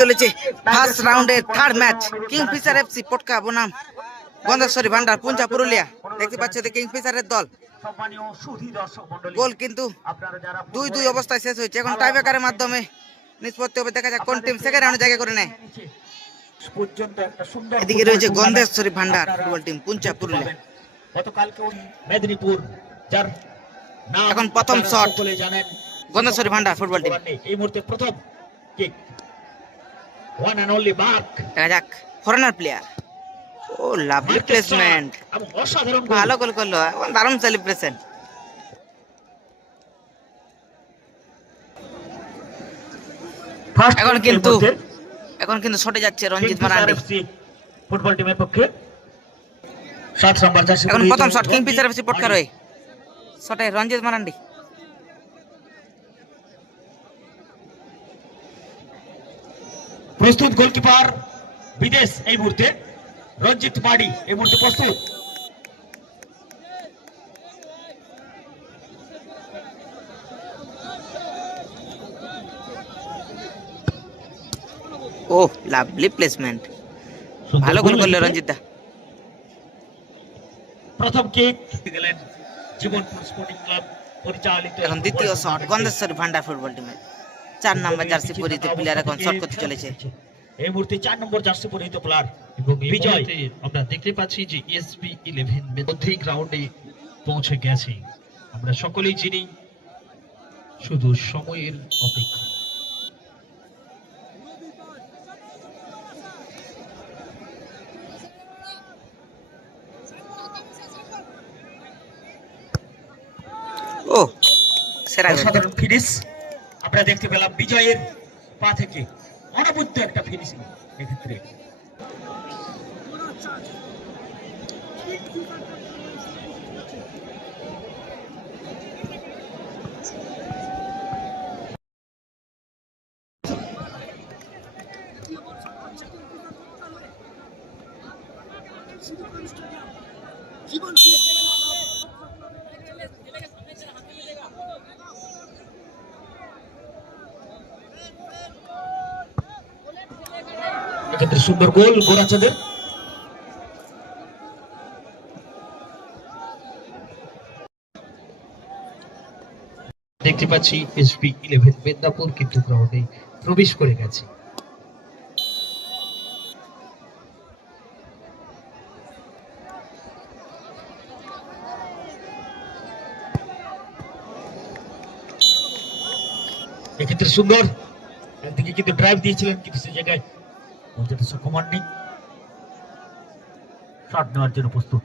চলেছে ফার্স্ট রাউন্ডের third match Kingfisher FC পটকা বনাম গন্ধেশ্বরী ভান্ডার পুঞ্চা পুরুলিয়া। দেখতে পাচ্ছ কিংফিশারের দল গোল কিন্তু 2-2 অবস্থায় শেষ হয়েছে। এখন টাইব্রেকারের মাধ্যমে নিষ্পত্তি হবে, দেখা যাক কোন টিম সেকেন্ড রাউন্ডে জায়গা করে নেয়। এদিকে রয়েছে গন্ধেশ্বরী ভান্ডার ফুটবল টিম পুঞ্চা পুরুলিয়া। মেদিনীপুর যার এখন প্রথম shot Gandheswari Bhandar football team. এই মুহূর্তে প্রথম kick one and only mark. দেখা যাক foreigner player. Oh lovely placement, অসাধারণ ভালো গোল করলো, দারুণ সেলিব্রেশন। এখন কিন্তু শটে যাচ্ছে রঞ্জিত মারান্ডি ফুটবল টিমের পক্ষে। শট নাম্বার 4 এখন প্রথম শট কিংফিশার এফসি পটকা রয়ে শটে রঞ্জিত মারান্ডি। প্রস্তুত গোলকিপার বিদেশ এই মুহূর্তে রঞ্জিত মাডি এই মুহূর্তে প্রস্তুত। ও লাভলি প্লেসমেন্ট, ভালো গোল করলো রঞ্জিত দা। প্রথম কিক দিলেন জীবনপুর স্পোর্টিং ক্লাব পরিচালিত। এখন দ্বিতীয় শট গন্ধেশ্বরী ভান্ডার ফুটবল টিমের 4 নম্বর জার্সি পরিহিত প্লেয়ার এখন শট করতে চলেছে। এই মুহূর্তে 4 নম্বর জার্সি পরিহিত প্লেয়ার এবং বিজয় আমরা দেখতে পাচ্ছি যে এসবি 11 মধ্যেই গ্রাউন্ডে পৌঁছে গেছে। আমরা সকলেই জানি শুধু সময়ের অপেক্ষা। ও সেরা অসাধারণ ফিনিশ আমরা দেখতে পেলাম বিজয়ের পা থেকে, অনবদ্য একটা ফিনিশিং এক্ষেত্রে। এক্ষেত্রে সুন্দর গোল গোরাচাঁদের। দেখতে পাচ্ছি এসবি 11 মেদিনীপুর কিন্তু গ্রাউন্ডে প্রবেশ করে গেছে। এক্ষেত্রে সুন্দর একদিকে কিন্তু ড্রাইভ দিয়েছিলেন, কিন্তু সেই জায়গায় সক্ষম হননি। শট নেওয়ার জন্য প্রস্তুত।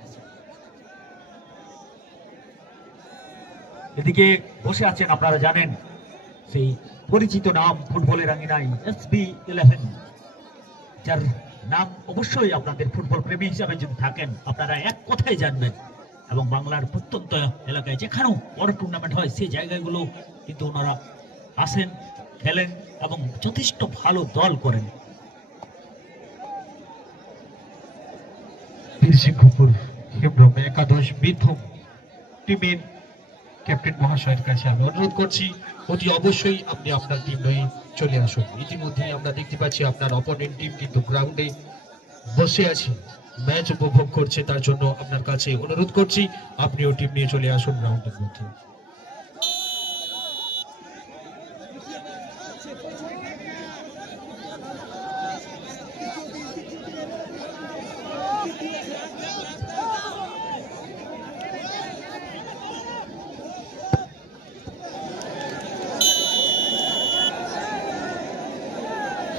এদিকে বসে আছেন আপনারা জানেন সেই পরিচিত নাম ফুটবলের আঙিনায় এসবি 11, যার নাম অবশ্যই আপনাদের ফুটবল প্রেমী হিসাবে যদি থাকেন আপনারা এক কথাই জানবেন। এবং বাংলার প্রত্যন্ত এলাকায় যেখানেও বড় টুর্নামেন্ট হয় সেই জায়গাগুলো কিন্তু ওনারা আসেন, খেলেন এবং যথেষ্ট ভালো দল করেন। বীরসিংহপুর হিমরম একাদশ বীরভূম টিমের ক্যাপ্টেন মহাশয়ের কাছে আমি অনুরোধ করছি অতি অবশ্যই আপনি আপনার টিম নিয়ে চলে আসুন। ইতিমধ্যে আমরা দেখতে পাচ্ছি আপনার অপোনেন্ট টিম কিন্তু গ্রাউন্ডে বসে আছে, ম্যাচ উপভোগ করছে। তার জন্য আপনার কাছে অনুরোধ করছি আপনিও টিম নিয়ে চলে আসুন গ্রাউন্ডের মধ্যে।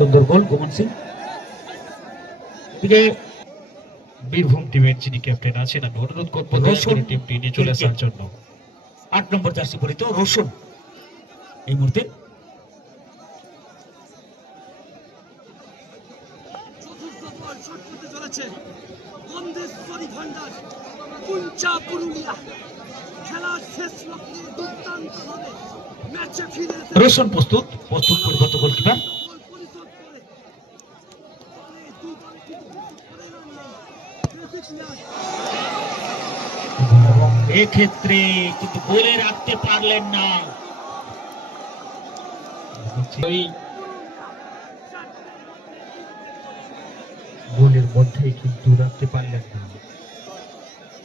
সুন্দর গোল গোমন সিং। এদিকে বীরভূম টিমের যিনি ক্যাপ্টেন আছেন আমি অনুরোধ করবো টিমটি নিয়ে চলে আসার জন্য। 8 নম্বর জার্সি পরিহিত রোশন এই মুহূর্তে। রোশন প্রস্তুত পরিবর্ত গোলকিপার। এক্ষেত্রে কিন্তু গোলে রাখতে পারলেন না। গোলের মধ্যেই কিন্তু রাখতে পারলেন না।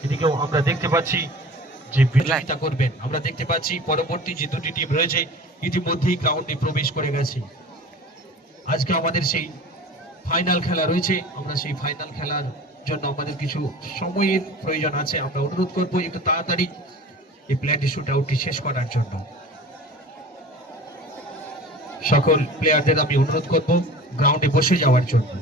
এদিকেও আমরা দেখতে পাচ্ছি যে বিরোধিতা করবেন, আমরা দেখতে পাচ্ছি পরবর্তী যে দুটি টিম রয়েছে ইতিমধ্যেই গ্রাউন্ডে প্রবেশ করে গেছে। আজকে আমাদের সেই ফাইনাল খেলা রয়েছে, আমরা সেই ফাইনাল খেলার জন্য আমাদের কিছু সময়ের প্রয়োজন আছে। আমরা অনুরোধ করবো একটু তাড়াতাড়ি এই প্লেয়ারটি শুট আউটটি শেষ করার জন্য। সকল প্লেয়ারদের আমি অনুরোধ করব গ্রাউন্ডে বসে যাওয়ার জন্য।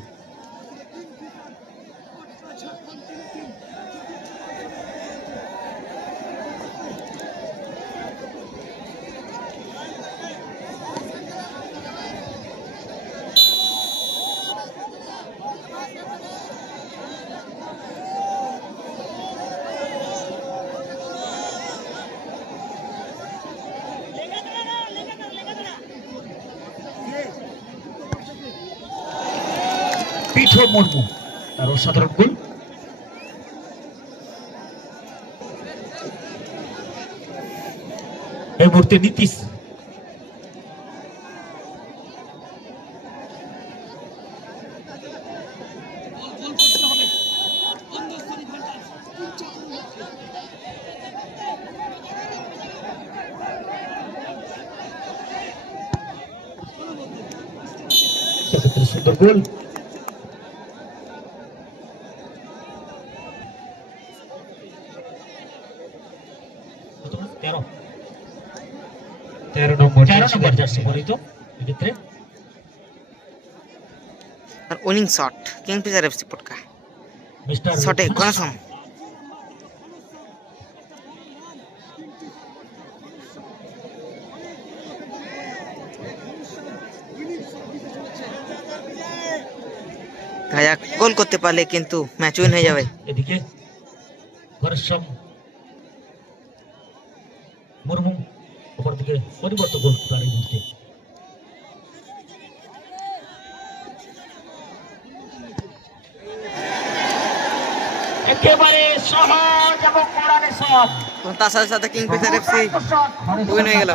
পিঠো মুর্মু তার অসাধারণ গোল। এই মুহূর্তে নীতিশ সুন্দর গোল। তেরো নম্বর জার্সি পরিহিত এক্ষেত্রে আর উইনিং শট কিংফিশার এফসি পটকা মিস্টার শটে কনসম ভাইয়া গোল করতে পারলে কিন্তু ম্যাচ উইন হয়ে যাবে। এদিকে ঘরসম মুর্মু উপর দিকে পরিবর্তন গোল তার এই মুহূর্তে। একেবারে সহজ এবং কড়ানে শট, তার সাথে সাথে কিংফিশার এফসি উইন হয়ে গেল।